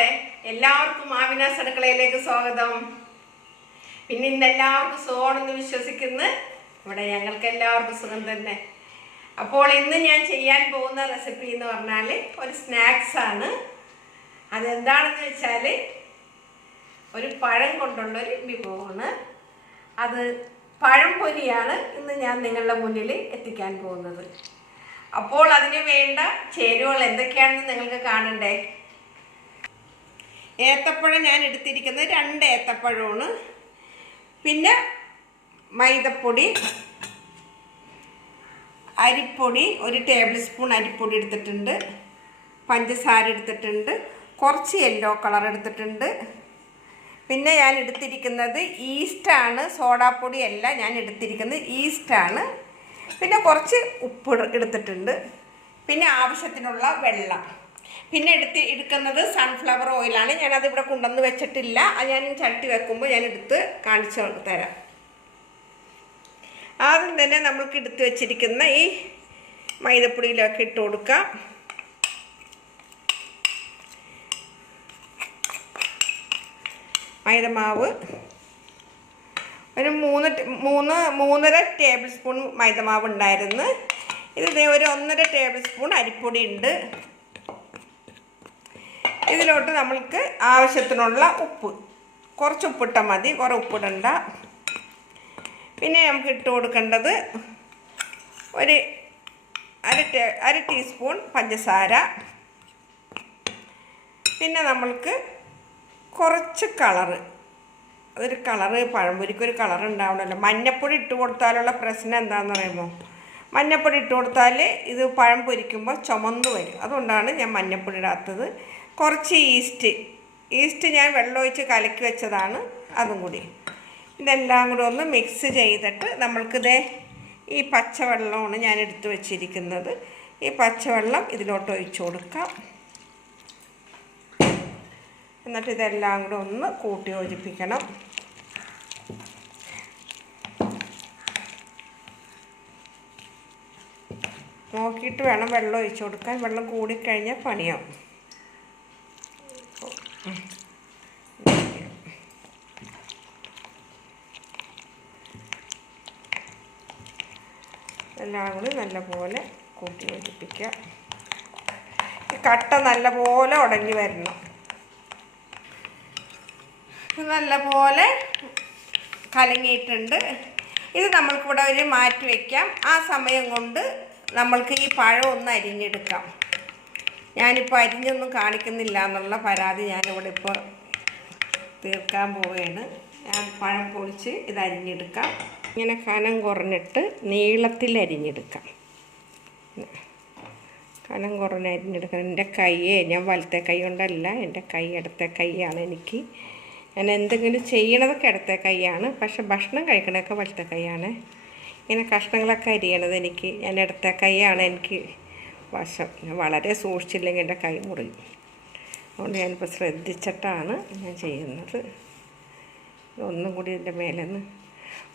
മക്കളെ, എല്ലാവർക്കും ആവിനാസ് അടുക്കളയിലേക്ക് സ്വാഗതം. പിന്നെ ഇന്ന് എല്ലാവർക്കും സുഖമാണെന്ന് വിശ്വസിക്കുന്നു. ഇവിടെ ഞങ്ങൾക്ക് എല്ലാവർക്കും സുഖം തന്നെ. അപ്പോൾ ഇന്ന് ഞാൻ ചെയ്യാൻ പോകുന്ന റെസിപ്പി എന്ന് പറഞ്ഞാൽ ഒരു സ്നാക്സാണ്. അതെന്താണെന്ന് വെച്ചാൽ ഒരു പഴം കൊണ്ടുള്ളൊരു വിഭവമാണ്. അത് പഴംപൊരിയാണ് ഇന്ന് ഞാൻ നിങ്ങളുടെ മുന്നിൽ എത്തിക്കാൻ പോകുന്നത്. അപ്പോൾ അതിന് വേണ്ട ചേരുവകൾ എന്തൊക്കെയാണെന്ന് നിങ്ങൾക്ക് കാണണ്ടേ. ഏത്തപ്പഴം ഞാൻ എടുത്തിരിക്കുന്നത് 2 ഏത്തപ്പഴമാണ്. പിന്നെ മൈദപ്പൊടി, അരിപ്പൊടി 1 ടേബിൾ സ്പൂൺ അരിപ്പൊടി എടുത്തിട്ടുണ്ട്, പഞ്ചസാര എടുത്തിട്ടുണ്ട്, കുറച്ച് യെല്ലോ കളർ എടുത്തിട്ടുണ്ട്. പിന്നെ ഞാൻ എടുത്തിരിക്കുന്നത് ഈസ്റ്റാണ്, സോഡാപ്പൊടിയല്ല ഞാൻ എടുത്തിരിക്കുന്നത്, ഈസ്റ്റാണ്. പിന്നെ കുറച്ച് ഉപ്പ് എടുത്തിട്ടുണ്ട്, പിന്നെ ആവശ്യത്തിനുള്ള വെള്ളം. പിന്നെ എടുക്കുന്നത് സൺഫ്ലവർ ഓയിലാണ്. ഞാനതിവിടെ കൊണ്ടുവന്ന് വെച്ചിട്ടില്ല, അത് ഞാൻ ചട്ടി വെക്കുമ്പോൾ ഞാൻ എടുത്ത് കാണിച്ചു തരാം. ആദ്യം തന്നെ നമ്മൾക്ക് എടുത്ത് വെച്ചിരിക്കുന്ന ഈ മൈദപ്പൊടിയിലൊക്കെ ഇട്ട് കൊടുക്കാം. മൈദമാവ് ഒരു 3.5 ടേബിൾ സ്പൂൺ മൈദമാവ് ഉണ്ടായിരുന്നു. ഇത് ഒരു 1.5 ടേബിൾ സ്പൂൺ അരിപ്പൊടി ഉണ്ട്. ഇതിലോട്ട് നമ്മൾക്ക് ആവശ്യത്തിനുള്ള ഉപ്പ്, കുറച്ച് ഉപ്പിട്ടാൽ മതി, കുറേ ഉപ്പിടണ്ട. പിന്നെ നമുക്ക് ഇട്ട് കൊടുക്കേണ്ടത് ഒരു അര ടീസ്പൂൺ പഞ്ചസാര. പിന്നെ നമ്മൾക്ക് കുറച്ച് കളറ്, അതൊരു കളറ്, പഴംപൊരിക്കൊരു കളർ ഉണ്ടാവണമല്ലോ. മഞ്ഞപ്പൊടി ഇട്ട് കൊടുത്താലുള്ള പ്രശ്നം എന്താണെന്ന് പറയുമ്പോൾ, മഞ്ഞപ്പൊടി ഇട്ട് കൊടുത്താൽ ഇത് പഴം പൊരിക്കുമ്പോൾ ചുമന്ന് വരും. അതുകൊണ്ടാണ് ഞാൻ മഞ്ഞപ്പൊടി ഇടാത്തത്. കുറച്ച് ഈസ്റ്റ് ഞാൻ വെള്ളമൊഴിച്ച് കലക്കി വെച്ചതാണ്, അതും കൂടി. ഇതെല്ലാം കൂടി ഒന്ന് മിക്സ് ചെയ്തിട്ട് നമ്മൾക്കിത് ഈ പച്ചവെള്ളമാണ് ഞാൻ എടുത്ത് വെച്ചിരിക്കുന്നത്. ഈ പച്ചവെള്ളം ഇതിലോട്ട് ഒഴിച്ച് കൊടുക്കാം. എന്നിട്ട് ഇതെല്ലാം കൂടി ഒന്ന് കൂട്ടി യോജിപ്പിക്കണം. നോക്കിയിട്ട് വേണം വെള്ളം ഒഴിച്ച് കൊടുക്കാൻ. വെള്ളം കൂടിക്കഴിഞ്ഞാൽ പണിയാവും. എല്ലാം കൂടി നല്ലപോലെ കൂട്ടി യോജിപ്പിക്കുക. ഈ കട്ട നല്ലപോലെ ഉടഞ്ഞു വരണം. നല്ലപോലെ കലങ്ങിയിട്ടുണ്ട്. ഇത് നമ്മൾക്കിവിടെ ഒരു മാറ്റി വയ്ക്കാം. ആ സമയം കൊണ്ട് നമ്മൾക്ക് ഈ പഴം ഒന്ന് അരിഞ്ഞെടുക്കാം. ഞാനിപ്പോൾ അരിഞ്ഞൊന്നും കാണിക്കുന്നില്ല എന്നുള്ള പരാതി ഞാനിവിടെ ഇപ്പോൾ തീർക്കാൻ പോവുകയാണ്. ഞാൻ പഴം പൊളിച്ച് ഇത് അരിഞ്ഞെടുക്കാം. ഇങ്ങനെ കനം കുറഞ്ഞിട്ട് നീളത്തിൽ അരിഞ്ഞെടുക്കാം. കനം കുറഞ്ഞ് അരിഞ്ഞെടുക്കാം. എൻ്റെ കൈയെ, ഞാൻ വലത്തെ കൈ കൊണ്ടല്ല, എൻ്റെ കൈ ഇടത്തെ കൈയാണ്. ഞാൻ എന്തെങ്കിലും ചെയ്യണതൊക്കെ ഇടത്തെ കൈയാണ്, പക്ഷെ ഭക്ഷണം കഴിക്കണതൊക്കെ വലത്തെ കൈയാണ്. ഇങ്ങനെ കഷ്ണങ്ങളൊക്കെ അരിയണത് ഞാൻ ഇടത്തെ കൈയാണ് എനിക്ക് വശം. ഞാൻ വളരെ സൂക്ഷിച്ചില്ലെങ്കിൽ എൻ്റെ കൈ മുറിയും. അതുകൊണ്ട് ഞാനിപ്പോൾ ശ്രദ്ധിച്ചിട്ടാണ് ഞാൻ ചെയ്യുന്നത്. ഒന്നും കൂടി ഇതിൻ്റെ മേലെ നിന്ന്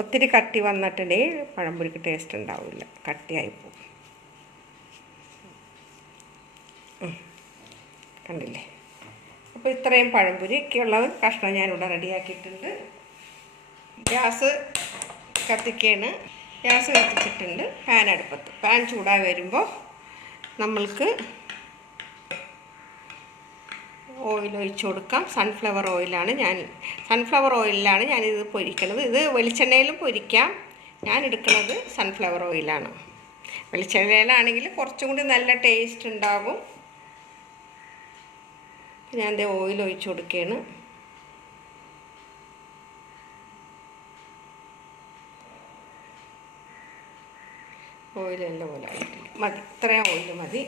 ഒത്തിരി കട്ടി വന്നിട്ടുണ്ടെങ്കിൽ പഴംപൊരിക്ക് ടേസ്റ്റ് ഉണ്ടാവില്ല, കട്ടിയായിപ്പോവും. കണ്ടില്ലേ? അപ്പോൾ ഇത്രയും പഴംപൊരിക്കുള്ളത് കഷ്ണം ഞാനിവിടെ റെഡിയാക്കിയിട്ടുണ്ട്. ഗ്യാസ് കത്തിക്കുകയാണ്. ഗ്യാസ് കത്തിച്ചിട്ടുണ്ട്. പാൻ അടുപ്പത്ത്. പാൻ ചൂടായി വരുമ്പോൾ നമ്മൾക്ക് ഓയിൽ ഒഴിച്ച് കൊടുക്കാം. സൺഫ്ലവർ ഓയിലാണ് ഞാനിത് പൊരിക്കുന്നത്. ഇത് വെളിച്ചെണ്ണയിലും പൊരിക്കാം. ഞാൻ എടുക്കുന്നത് സൺഫ്ലവർ ഓയിലാണ്. വെളിച്ചെണ്ണയിലാണെങ്കിൽ കുറച്ചും കൂടി നല്ല ടേസ്റ്റ് ഉണ്ടാകും. ഞാൻ ഓയിൽ ഒഴിച്ച് കൊടുക്കുകയാണ്. ഓയിൽ നല്ലപോലെ ആയിട്ട് മതി, ഇത്രയും ഓയിൽ മതി.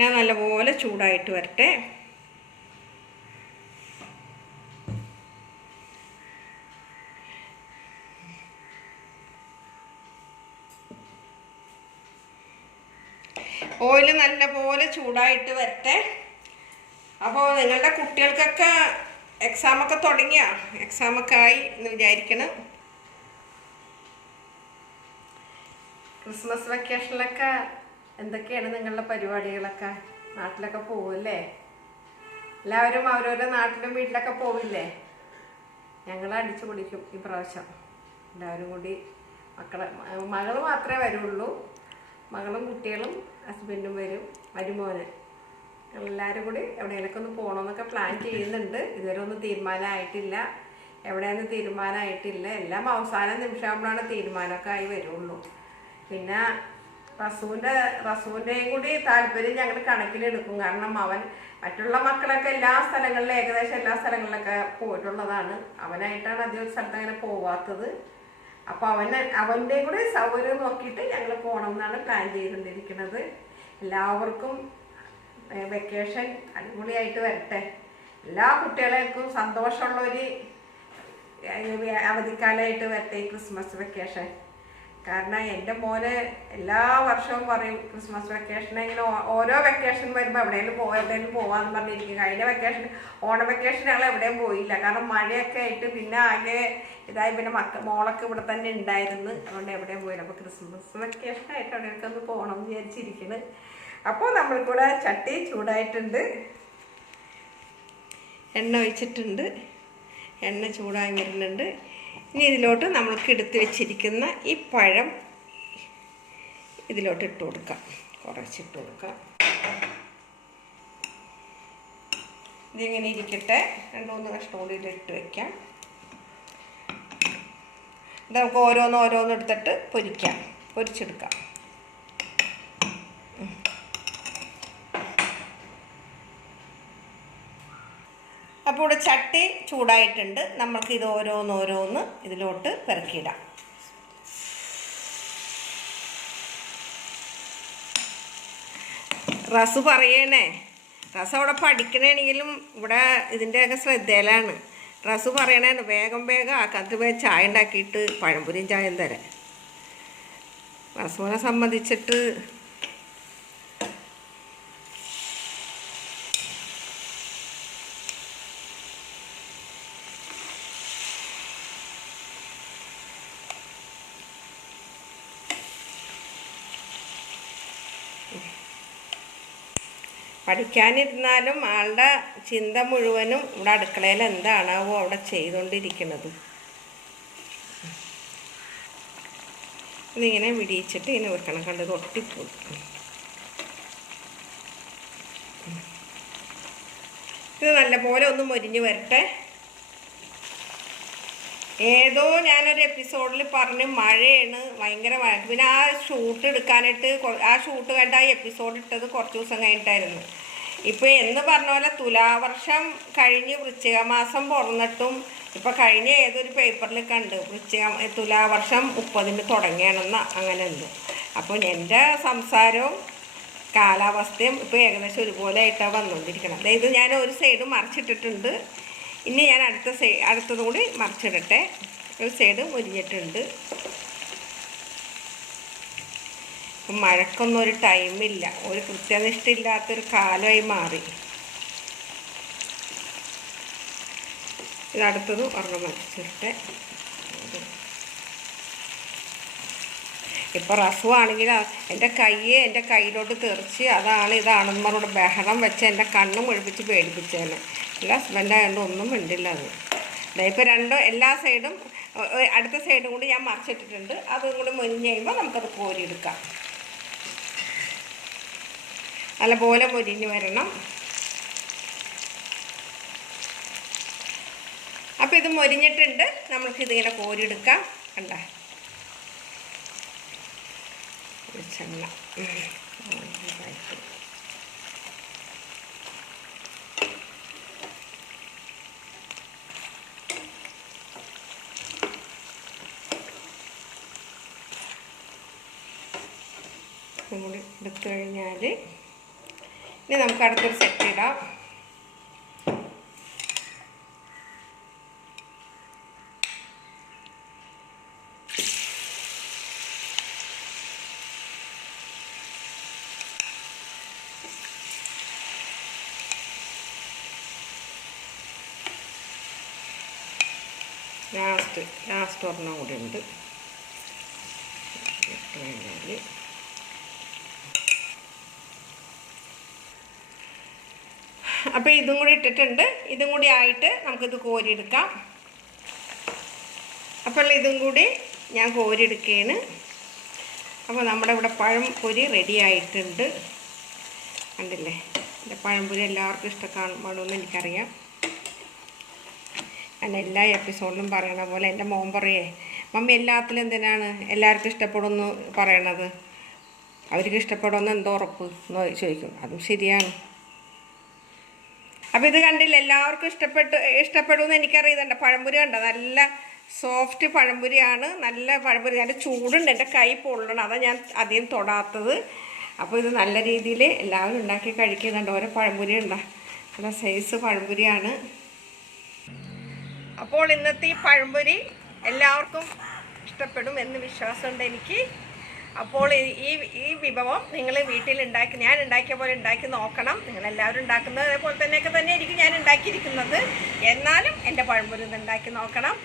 ഞാൻ നല്ലപോലെ ചൂടായിട്ട് വരട്ടെ. ഓയിൽ നല്ലപോലെ ചൂടായിട്ട് വരട്ടെ. അപ്പോൾ നിങ്ങളുടെ കുട്ടികൾക്കൊക്കെ എക്സാമൊക്കെ തുടങ്ങിയോ? എക്സാമൊക്കെ ആയി എന്ന് വിചാരിക്കണം. ക്രിസ്മസ് വെക്കേഷനിലൊക്കെ എന്തൊക്കെയാണ് നിങ്ങളുടെ പരിപാടികളൊക്കെ? നാട്ടിലൊക്കെ പോവല്ലേ? എല്ലാവരും അവരവരുടെ നാട്ടിലും വീട്ടിലൊക്കെ പോവില്ലേ? ഞങ്ങൾ അടിച്ചു പൊളിക്കും ഈ പ്രാവശ്യം. എല്ലാവരും കൂടി മകൾ മാത്രമേ വരുള്ളൂ. മകളും കുട്ടികളും ഹസ്ബൻഡും വരും, മരുമോന്. എല്ലാവരും കൂടി എവിടെയെങ്കിലൊക്കെ ഒന്ന് പോകണമെന്നൊക്കെ പ്ലാൻ ചെയ്യുന്നുണ്ട്. ഇതുവരെ ഒന്നും തീരുമാനമായിട്ടില്ല. എവിടെയൊന്നും തീരുമാനമായിട്ടില്ല. എല്ലാം അവസാന നിമിഷമാകുമ്പോഴാണ് തീരുമാനമൊക്കെ ആയി വരുള്ളൂ. പിന്നെ റസൂൻ്റെയും കൂടി താല്പര്യം ഞങ്ങൾ കണക്കിലെടുക്കും. കാരണം അവൻ മറ്റുള്ള മക്കളൊക്കെ എല്ലാ സ്ഥലങ്ങളിലും ഏകദേശം എല്ലാ സ്ഥലങ്ങളിലൊക്കെ പോയിട്ടുള്ളതാണ്. അവനായിട്ടാണ് അധികം സ്ഥലത്ത് അങ്ങനെ പോവാത്തത്. അപ്പോൾ അവൻ്റെയും കൂടി സൗകര്യം നോക്കിയിട്ട് ഞങ്ങൾ പോകണം എന്നാണ് പ്ലാൻ ചെയ്തുകൊണ്ടിരിക്കുന്നത്. എല്ലാവർക്കും വെക്കേഷൻ അടിപൊളിയായിട്ട് വരട്ടെ. എല്ലാ കുട്ടികളെക്കും സന്തോഷമുള്ളൊരു അവധിക്കാലമായിട്ട് വരട്ടെ ഈ ക്രിസ്മസ് വെക്കേഷൻ. കാരണം എൻ്റെ മോനെ എല്ലാ വർഷവും പറയും ക്രിസ്മസ് വെക്കേഷൻ ഇങ്ങനെ ഓരോ വെക്കേഷൻ വരുമ്പോൾ എവിടെയെങ്കിലും പോവാന്ന് പറഞ്ഞിരിക്കും. കഴിഞ്ഞ വെക്കേഷൻ ഓണ വെക്കേഷൻ ഞങ്ങൾ എവിടെയും പോയില്ല. കാരണം മഴയൊക്കെ ആയിട്ട് പിന്നെ ആകെ ഇതായി. പിന്നെ മോളൊക്കെ ഇവിടെ തന്നെ ഉണ്ടായിരുന്നു. അതുകൊണ്ട് എവിടെയും പോയില്ല. അപ്പോൾ ക്രിസ്മസ് വെക്കേഷനായിട്ട് എവിടെയൊക്കെ ഒന്ന് പോകണം എന്ന് വിചാരിച്ചിരിക്കുന്നു. അപ്പോൾ നമ്മൾക്കൂടെ ചട്ടി ചൂടായിട്ടുണ്ട്, എണ്ണ ഒഴിച്ചിട്ടുണ്ട്, എണ്ണ ചൂടായി വരുന്നുണ്ട്. ഇനി ഇതിലോട്ട് നമ്മൾക്ക് എടുത്ത് വെച്ചിരിക്കുന്ന ഈ പഴം ഇതിലോട്ട് ഇട്ട് കൊടുക്കാം. കുറച്ചിട്ട് കൊടുക്കാം. ഇതിങ്ങനെ ഇരിക്കട്ടെ. 2-3 കഷ്ണം കൂടി ഇട്ട് വയ്ക്കാം. ഇത് നമുക്ക് ഓരോന്ന് എടുത്തിട്ട് പൊരിച്ചെടുക്കാം. അപ്പോൾ ഇവിടെ ചട്ടി ചൂടായിട്ടുണ്ട്. നമുക്ക് ഇത് ഓരോന്ന് ഇതിലോട്ട് പെറുക്കിയിടാം. റസു പറയണേ, റസു അവിടെ പഠിക്കണമെങ്കിലും ഇവിടെ ഇതിൻ്റെയൊക്കെ ശ്രദ്ധയിലാണ്. റസു പറയണേ വേഗം ആക്കാത്ത ചായ ഉണ്ടാക്കിയിട്ട് പഴംപൊരിയും ചായയും തരാം. റസുവിനെ സംബന്ധിച്ചിട്ട് പഠിക്കാനിരുന്നാലും ആളുടെ ചിന്ത മുഴുവനും ഇവിടെ അടുക്കളയിൽ എന്താണാവോ അവിടെ ചെയ്തുകൊണ്ടിരിക്കുന്നത്. ഇതിങ്ങനെ വിടിയിച്ചിട്ട് ഇങ്ങനെ വെക്കണം. കണ്ടത് ഒട്ടിപ്പോയി. ഇത് നല്ലപോലെ ഒന്ന് മൊരിഞ്ഞ് വരട്ടെ. ഏതോ ഞാനൊരു എപ്പിസോഡിൽ പറഞ്ഞ് മഴയാണ്, ഭയങ്കര മഴ. പിന്നെ ആ ഷൂട്ട് എടുക്കാനായിട്ട് ആ ഷൂട്ട് കണ്ട ആ എപ്പിസോഡ് ഇട്ടത് കുറച്ച് ദിവസം കഴിഞ്ഞിട്ടായിരുന്നു. ഇപ്പോൾ എന്ന് പറഞ്ഞ പോലെ തുലാവർഷം കഴിഞ്ഞ് വൃശ്ചിക മാസം തുറന്നിട്ടും ഇപ്പോൾ കഴിഞ്ഞ ഏതൊരു പേപ്പറിൽ കണ്ട് തുലാവർഷം 30-ന് തുടങ്ങിയാണെന്ന് അങ്ങനെ ഉണ്ട്. അപ്പോൾ എൻ്റെ സംസാരവും കാലാവസ്ഥയും ഇപ്പോൾ ഏകദേശം ഒരുപോലെ ആയിട്ടാണ് വന്നുകൊണ്ടിരിക്കണം. അതായത് ഞാൻ ഒരു സൈഡ് മറിച്ചിട്ടിട്ടുണ്ട്. ഇനി ഞാൻ അടുത്തതും കൂടി മറിച്ചിടട്ടെ. ഒരു സൈഡ് മുരിഞ്ഞിട്ടുണ്ട്. മഴക്കൊന്നും ഒരു ടൈമില്ല, ഒരു കൃത്യനിഷ്ഠ ഇല്ലാത്തൊരു കാലമായി മാറി. ഇതടുത്തതും ഒരെണ്ണം മറിച്ചിട്ടെ. ഇപ്പോൾ റസുവാണെങ്കിൽ എൻ്റെ കയ്യിലോട്ട് തെറിച്ച് ഇതാണെന്ന് പറഞ്ഞോട് ബഹളം വെച്ച് എൻ്റെ കണ്ണ് മുഴിപ്പിച്ച് പേടിപ്പിച്ചേനെ. എൻ്റെ ഹസ്ബൻഡായതുകൊണ്ട് ഒന്നും മിണ്ടില്ല. ഇപ്പോൾ എല്ലാ സൈഡും അടുത്ത സൈഡും കൂടി ഞാൻ മറിച്ചിട്ടിട്ടുണ്ട്. അതും കൂടി മൊരിഞ്ഞ് കഴിയുമ്പോൾ നമുക്കത് കോരിയെടുക്കാം. നല്ലപോലെ മൊരിഞ്ഞ് വരണം. അപ്പോൾ ഇത് മൊരിഞ്ഞിട്ടുണ്ട്. നമുക്കിതിങ്ങനെ കോരിയെടുക്കാം. കണ്ട വെളിച്ചെണ്ണ കൂടി എടുത്തു കഴിഞ്ഞാൽ ഇനി നമുക്ക് അടുത്തൊരു സെറ്റ് ഇടാം. ലാസ്റ്റ് ഒരെണ്ണം കൂടി ഉണ്ട്. അപ്പോൾ ഇതും കൂടി ഇട്ടിട്ടുണ്ട്. ഇതും കൂടി ആയിട്ട് നമുക്കിത് കോരിയെടുക്കാം. അപ്പോൾ ഇതും കൂടി ഞാൻ കോരിയെടുക്കുകയാണ്. അപ്പോൾ നമ്മുടെ ഇവിടെ പഴംപൊരി റെഡി ആയിട്ടുണ്ട്. കണ്ടില്ലേ, എൻ്റെ പഴംപൊരി എല്ലാവർക്കും ഇഷ്ടമാണെന്ന് എനിക്കറിയാം. ഞാൻ എല്ലാ എപ്പിസോഡിലും പറയണ പോലെ എൻ്റെ മോൻ പറയേ, മമ്മി എല്ലാത്തിലും എന്തിനാണ് എല്ലാവർക്കും ഇഷ്ടപ്പെടുമെന്ന് പറയണത്, അവർക്ക് ഇഷ്ടപ്പെടുമെന്ന് എന്തോ ഉറപ്പ് എന്ന് ചോദിക്കും. അതും ശരിയാണ്. അപ്പോൾ ഇത് കണ്ടില്ല, എല്ലാവർക്കും ഇഷ്ടപ്പെടുമെന്ന് എനിക്കറിയുന്നുണ്ട്. പഴംപൊരി കണ്ടോ, നല്ല സോഫ്റ്റ് പഴംപൊരിയാണ്. നല്ല പഴംപൊരി, നല്ല ചൂടുണ്ട്, എൻ്റെ കൈ പൊള്ളണം, അതാണ് ഞാൻ അധികം തൊടാത്തത്. അപ്പോൾ ഇത് നല്ല രീതിയിൽ എല്ലാവരും ഉണ്ടാക്കി കഴിക്കുന്നുണ്ട്. ഓരോ പഴംപൊരി ഉണ്ടോ, നല്ല സൈസ് പഴംപൊരിയാണ്. അപ്പോൾ ഇന്നത്തെ ഈ പഴംപൊരി എല്ലാവർക്കും ഇഷ്ടപ്പെടും എന്ന് വിശ്വാസമുണ്ട് എനിക്ക്. അപ്പോൾ ഈ വിഭവം നിങ്ങൾ വീട്ടിലുണ്ടാക്കി, ഞാൻ ഉണ്ടാക്കിയ പോലെ ഉണ്ടാക്കി നോക്കണം. നിങ്ങളെല്ലാവരും ഉണ്ടാക്കുന്നത് അതേപോലെ തന്നെ ആയിരിക്കും ഞാൻ ഉണ്ടാക്കിയിരിക്കുന്നത്. എന്നാലും എൻ്റെ പഴംപൊരി ഒന്ന് ഉണ്ടാക്കി നോക്കണം.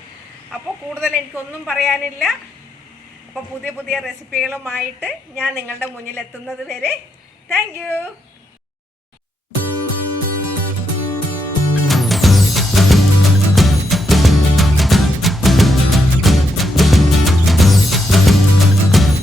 അപ്പോൾ കൂടുതൽ എനിക്കൊന്നും പറയാനില്ല. അപ്പോൾ പുതിയ റെസിപ്പികളുമായിട്ട് ഞാൻ നിങ്ങളുടെ മുന്നിൽ എത്തുന്നത് വരെ താങ്ക് യു.